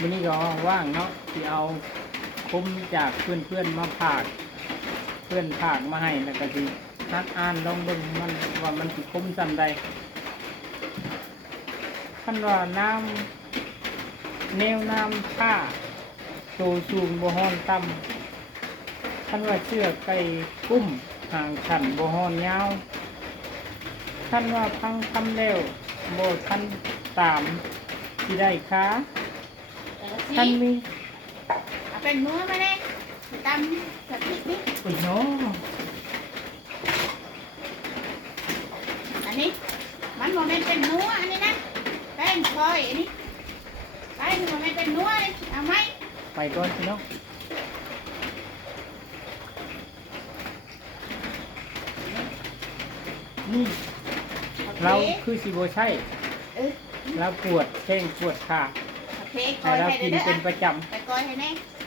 วันนี้ก็ว่างเนาะที่เอาคุ้มจากเพื่อนๆมาผาก เพื่อนผากมาให้แล้วก็สินัดอ่านลองเบิ่งมันว่ามันสิคุ้มจำใดคันว่าน้ำแนวน้ำผ้าโตสูงบ่ฮอนต่ำคันว่าเชือกไก่กุ้มห่างขันบ่ฮอนยาวคันว่าพังคำแล้วบ่ทันตามที่ได้ค้า ท่านมีเอาเป็นมือมาเลยตำกะทินี่อุ้ยเนาะอันนี้มันโมเมนเป็นนัวอันนี้นะแป้งคอยอันนี้แป้งโมเมนเป็นนัวเลยเอาไหมไปก่อนพี่น้องนี่เราคือสิโบใช่เออเราปวดแข้งปวดขา โอเคคแต่อยเราให้กินเด้อเป็นประจไปคอยให้แน่ำ